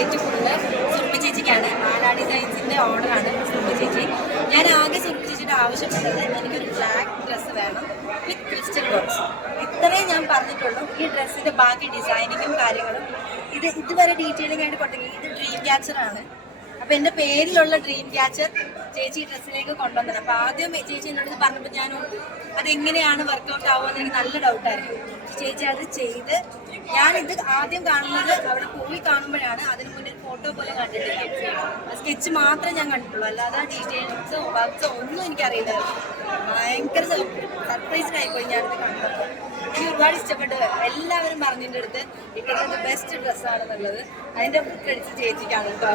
Credit full Surmi ചേച്ചിക്കാണ്. മാല ഡിസൈൻസിൻ്റെ ഓർഡറാണ് സുർമി ചേച്ചി. ഞാൻ ആകെ സുർമി ചേച്ചിയുടെ ആവശ്യപ്പെട്ടത് എനിക്കൊരു ബ്ലാക്ക് ഡ്രസ്സ് വേണം വിത്ത് ക്രിസ്റ്റൽ വർക്ക്സ്. ഇത്രയും ഞാൻ പറഞ്ഞിട്ടുള്ളൂ. ഈ ഡ്രസ്സിൻ്റെ ബാക്കി ഡിസൈനിങ്ങും കാര്യങ്ങളും ഇതുവരെ ഡീറ്റെയിലിംഗ് ആയിട്ട് കൊടുത്തെങ്കിൽ ഇത് ഡ്രീം ക്യാച്ചറാണ്. അപ്പോൾ എൻ്റെ പേരിലുള്ള ഡ്രീം ക്യാച്ചർ ചേച്ചി ഡ്രസ്സിലേക്ക് കൊണ്ടുവന്നത്. അപ്പോൾ ആദ്യം ചേച്ചി എന്നോട് പറഞ്ഞപ്പോൾ ഞാൻ അതെങ്ങനെയാണ് വർക്കൗട്ട് ആവുമെന്ന് എനിക്ക് നല്ല ഡൗട്ടായിരുന്നു. ചേച്ചി അത് ചെയ്ത് ഞാനിത് ആദ്യം കാണുന്നത് അവിടെ പോയി കാണുമ്പോഴാണ്. അതിന് മുന്നേ ഫോട്ടോ പോലെ കണ്ടിട്ടില്ല. സ്കെച്ച് മാത്രമേ ഞാൻ കണ്ടിട്ടുള്ളൂ, അല്ലാതെ ഡീറ്റെയിൽസോ വർക്ക്സോ ഒന്നും എനിക്കറിയില്ലായിരുന്നു. ഭയങ്കര സർപ്രൈസ്ഡായിപ്പോയി ഞാനിത് കണ്ടപ്പോൾ. എനിക്ക് ഒരുപാട് ഇഷ്ടപ്പെട്ടു. എല്ലാവരും പറഞ്ഞതിൻ്റെ അടുത്ത് ഇപ്പോഴത്തെ ബെസ്റ്റ് ഡ്രസ്സാണെന്നുള്ളത്. അതിൻ്റെ ക്രെഡിറ്റ് ചേച്ചിക്കാണ് കേട്ടോ.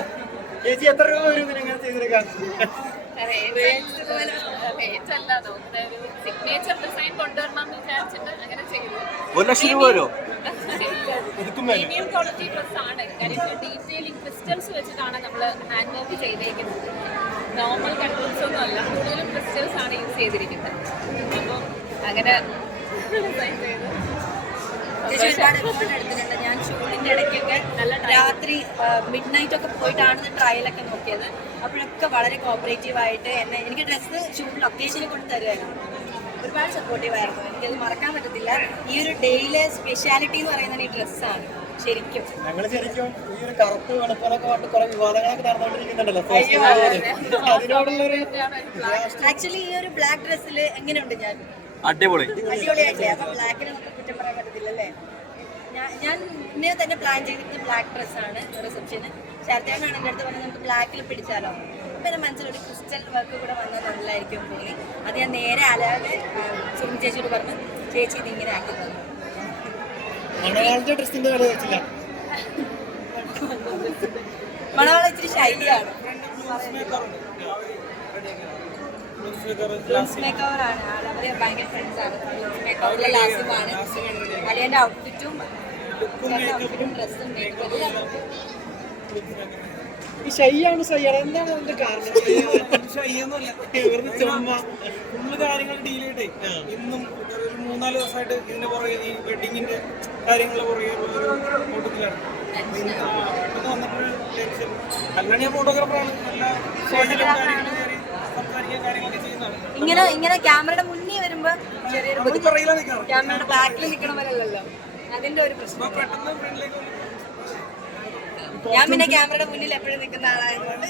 ചേച്ചി എത്ര രൂപ വരും ഇങ്ങനെ ചെയ്തെടുക്കാൻ? റേറ്റല്ല നോക്കുന്നത്, ഒരു സിഗ്നേച്ചർ ഡിസൈൻ കൊണ്ടുവരണമെന്ന് വിചാരിച്ചിട്ട് അങ്ങനെ ചെയ്തു. 1 ലക്ഷം രൂപ വരും. പ്രീമിയം ക്വാളിറ്റി ഡ്രസ്സാണ്. കാര്യം ഡീറ്റെയിലിംഗ് ക്രിസ്റ്റൽസ് വെച്ചിട്ടാണ് നമ്മൾ ഹാൻഡ് വർക്ക് ചെയ്തേക്കുന്നത്. നോർമൽ കട്ടൻസ് ഒന്നും അല്ല, കൂടുതലും ക്രിസ്റ്റൽസ് ആണ് യൂസ് ചെയ്തിരിക്കുന്നത്. അപ്പോൾ അങ്ങനെ ഡിസൈൻ ചെയ്തു. ഒരുപാട് എടുത്തിട്ടുണ്ട്. ഞാൻ ഷൂട്ടിൻ്റെ ഇടയ്ക്കൊക്കെ രാത്രി മിഡ് നൈറ്റ് ഒക്കെ പോയിട്ടാണ് ട്രയലൊക്കെ നോക്കിയത്. അപ്പോഴൊക്കെ വളരെ കോപ്പറേറ്റീവായിട്ട് എനിക്ക് ഡ്രസ്സ് ഷൂട്ട് ലൊക്കേഷനിൽ കൊണ്ട് തരുമായിരുന്നു. ഒരുപാട് സപ്പോർട്ടീവായിരുന്നു. എനിക്കത് മറക്കാൻ പറ്റത്തില്ല. ഈ ഒരു ഡേയിലെ സ്പെഷ്യാലിറ്റി എന്ന് പറയുന്നത് ഈ ഡ്രസ്സാണ് ശരിക്കും. ഞങ്ങൾ ശരിക്കും ഈ ഒരു കറുപ്പ് വെളുപ്പിനൊക്കെ കൊണ്ട് കുറെ വിവാദങ്ങളൊക്കെ നടന്നുകൊണ്ടിരിക്കുന്നുണ്ടല്ലോ. ആക്ച്വലി ഈ ഒരു ബ്ലാക്ക് ഡ്രസ്സിൽ എങ്ങനെയുണ്ട് ഞാൻ? അടിപൊളിയായിട്ടില്ലേ? അപ്പൊ ബ്ലാക്കിനെ നമുക്ക് കുറ്റം പറയാൻ പറ്റത്തില്ലല്ലേ. ഞാൻ ഇന്നേ തന്നെ പ്ലാൻ ചെയ്തിട്ട് ബ്ലാക്ക് ഡ്രസ്സാണ് റിസപ്ഷന്. ശരത്തേനാണ് എൻ്റെ അടുത്ത് പറഞ്ഞത് നമുക്ക് ബ്ലാക്കിൽ പിടിച്ചാലോ. അപ്പം എൻ്റെ മനസ്സിലൊരു ക്രിസ്റ്റൽ വർക്ക് കൂടെ വന്നാൽ നല്ലതായിരിക്കും തോന്നി. അത് ഞാൻ നേരെ അല്ലാതെ സുമി ചേച്ചിയോട് പറഞ്ഞു, ചേച്ചി ഇത് ഇങ്ങനെ ആക്കി തന്നു. മണവാള ഇച്ചിരി ശൈലിയാണ്. മേക്കവറാണ് ആൾ. അവര് ഭയങ്കര ഫ്രണ്ട്സാണ്. മേക്കവറിലെ ലാസിമാണ്. അലിയൻ്റെ ഔട്ട്ഫിറ്റും ഡ്രസ്സും മേക്കപ്പ് എല്ലാം. എന്താണ് അതിന്റെ കാരണം? കാര്യങ്ങൾ ഡീൽ ചെയ്തേ ഇന്നും ഒരു 3-4 ദിവസമായിട്ട് ഇതിന്റെ പുറകെ ഈ വെഡിങ്ങിന്റെ കാര്യങ്ങളുടെ പുറകെ ഒരു കൂട്ടത്തിലാണ് വന്നിട്ടൊരു ടെൻഷൻ. അല്ലെങ്കിൽ ഞാൻ ഫോട്ടോഗ്രാഫറാണ്. ഇങ്ങനെ ക്യാമറയുടെ മുന്നേ വരുമ്പോ ചെറിയൊരു ക്യാമറയുടെ ബാക്കിൽ നിൽക്കണവരല്ലോ, അതിന്റെ ഒരു പ്രശ്നം. ഞാൻ പിന്നെ ക്യാമറയുടെ മുന്നിൽ എപ്പോഴും നിൽക്കുന്ന ആളായതുകൊണ്ട്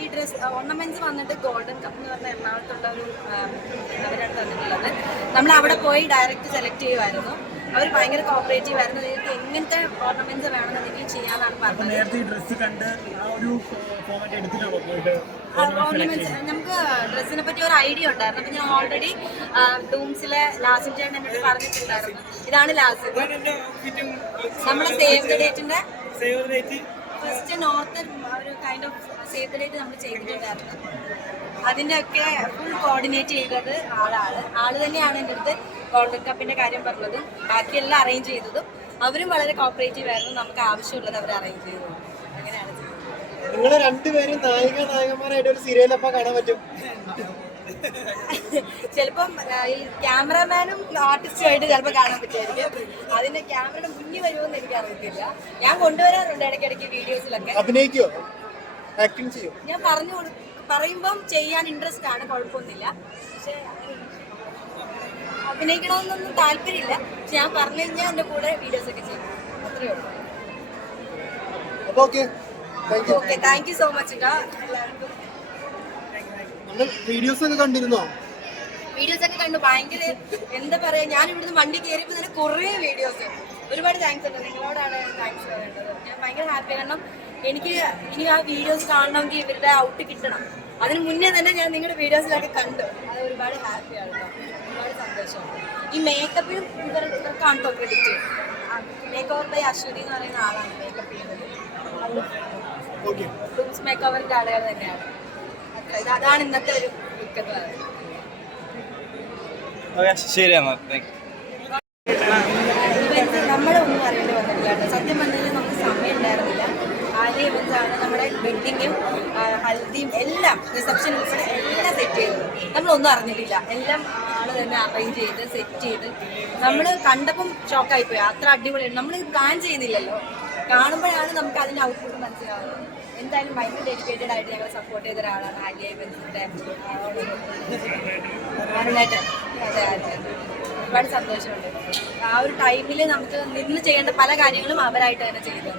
ഈ ഡ്രസ് ഓർണമെന്റ്സ് വന്നിട്ട് ഗോൾഡൻ കപ്പ് എന്ന് പറഞ്ഞ എറണാകുളത്തുള്ള ഒരു അവരാണ് തന്നിട്ടുള്ളത്. നമ്മൾ അവിടെ പോയി ഡയറക്റ്റ് സെലക്ട് ചെയ്യുമായിരുന്നു. അവർ ഭയങ്കര കോപ്പറേറ്റീവ് ആയിരുന്നു. നിങ്ങൾക്ക് എങ്ങനത്തെ ഓർണമെന്റ്സ് വേണമെന്നുണ്ടെങ്കിൽ ചെയ്യാനാണ് പറഞ്ഞത്. ഓർണമെന്റ്സ് നമുക്ക് ഡ്രസ്സിനെ പറ്റി ഒരു ഐഡിയ ഉണ്ടായിരുന്നു. അപ്പം ഞാൻ ഓൾറെഡി ഡൂംസിലെ ലാസിൻ ചേട്ടൻ എന്നോട് പറഞ്ഞിട്ടുണ്ടായിരുന്നു, ഇതാണ് ലാസിൻ. നമ്മുടെ സേവ് ദ ഡേറ്റിന്റെ ഫസ്റ്റ് നോർത്ത് ഒരു kind of save the date നമ്മൾ ചെയ്തിട്ടുണ്ടായിരുന്നു. അതിൻ്റെ ഒക്കെ ഫുൾ കോർഡിനേറ്റ് ചെയ്തത് ആള് തന്നെയാണ് എൻ്റെ അടുത്ത് ഗോൾഡൻ കപ്പിന്റെ കാര്യം പറഞ്ഞത്. ബാക്കിയെല്ലാം അറേഞ്ച് ചെയ്തതും അവരും വളരെ കോപ്പറേറ്റീവ് ആയിരുന്നു. നമുക്ക് ആവശ്യമുള്ളത് അവർ അറേഞ്ച് ചെയ്തത്. അങ്ങനെയാണ് നിങ്ങളെ രണ്ടുപേരും നായകന്മാരായിട്ട് ഒരു സീരിയലപ്പോ കാണാൻ പറ്റും. ചിലപ്പം ഈ ക്യാമറമാനും ആർട്ടിസ്റ്റും ആയിട്ട് ചിലപ്പോൾ കാണാൻ പറ്റുമായിരിക്കും. അതിന്റെ ക്യാമറയുടെ മുന്നിൽ വരുമെന്ന് എനിക്ക് അറിയത്തില്ല. ഞാൻ കൊണ്ടുവരാറുണ്ട് ഇടയ്ക്കിടയ്ക്ക് വീഡിയോസിലൊക്കെ. അഭിനയിക്കോ? ആക്ടിങ് ചെയ്യോ? ഞാൻ പറയുമ്പം ചെയ്യാൻ ഇൻട്രസ്റ്റ് ആണ്, കുഴപ്പമൊന്നുമില്ല. പക്ഷെ അഭിനയിക്കണമെന്നൊന്നും താല്പര്യമില്ല. പക്ഷെ ഞാൻ പറഞ്ഞു കഴിഞ്ഞാൽ എൻ്റെ കൂടെ വീഡിയോസ് ഒക്കെ ചെയ്യും. അത്രയേ ഉള്ളൂ. Okay, thank you so much കേട്ടോ എല്ലാവർക്കും. വീഡിയോസ് ഒക്കെ കണ്ടിരുന്നോ? വീഡിയോസ് ഒക്കെ കണ്ടു. ഭയങ്കര എന്താ പറയാ, ഞാൻ ഇവിടുന്ന് വണ്ടി കയറിയപ്പോൾ തന്നെ കുറേ വീഡിയോസ്. ഒരുപാട് താങ്ക്സ് ഉണ്ട്. നിങ്ങളോടാണ് താങ്ക്സ് പറയേണ്ടത്. ഞാൻ ഭയങ്കര ഹാപ്പി. കാരണം എനിക്ക് ഇനി ആ വീഡിയോസ് കാണണമെങ്കിൽ ഇവരുടെ ഔട്ട് കിട്ടണം. അതിന് മുന്നേ തന്നെ ഞാൻ നിങ്ങളുടെ വീഡിയോസിലൊക്കെ കണ്ടു. അത് ഒരുപാട് ഹാപ്പിയാണ് കേട്ടോ. ഒരുപാട് സന്തോഷമാണ്. ഈ മേക്കപ്പിനും ഇവർക്കാണ് കേട്ടോ credit. Makeover by Ashwathi എന്ന് പറയുന്ന ആളാണ് മേക്കപ്പ് ചെയ്യുന്നത്. ഡൂംസ് മേക്ക് ഓവറിന്റെ ആളുകൾ തന്നെയാണ്. അതാണ് ഇന്നത്തെ ഒരു ലുക്ക് എന്ന് പറയുന്നത്. നമ്മളൊന്നും അറിയേണ്ടി വന്നിട്ടില്ല കേട്ടോ. സത്യം പറഞ്ഞാൽ നമുക്ക് സമയം ഉണ്ടായിരുന്നില്ല. ആദ്യ ഇവൻസാണ് നമ്മുടെ വെഡിങ്ങും ഹൽദിയും എല്ലാം, റിസപ്ഷൻ ഉൾപ്പെടെ എല്ലാം സെറ്റ് ചെയ്തത്. നമ്മളൊന്നും അറിഞ്ഞിട്ടില്ല, എല്ലാം ആള് തന്നെ അറേഞ്ച് ചെയ്ത് സെറ്റ് ചെയ്ത് നമ്മൾ കണ്ടപ്പം ഷോക്കായി പോയി. അത്ര അടിപൊളിയാണ്. നമ്മൾ പ്ലാൻ ചെയ്യുന്നില്ലല്ലോ, കാണുമ്പോഴാണ് നമുക്ക് അതിന്റെ ഔട്ട്പുട്ട് മനസ്സിലാവുന്നത്. എന്തായാലും ഭയങ്കര ഡെഡിക്കേറ്റഡ് ആയിട്ട് ഞങ്ങൾ സപ്പോർട്ട് ചെയ്ത ഒരാളാണ് ആര്യ ഇവന്റ്സിന്റെ അരുണേട്ടൻ. അതെ അതെ, ഒരുപാട് സന്തോഷമുണ്ട്. ആ ഒരു ടൈമിൽ നമുക്ക് നിന്ന് ചെയ്യേണ്ട പല കാര്യങ്ങളും അവരായിട്ട് തന്നെ ചെയ്തു.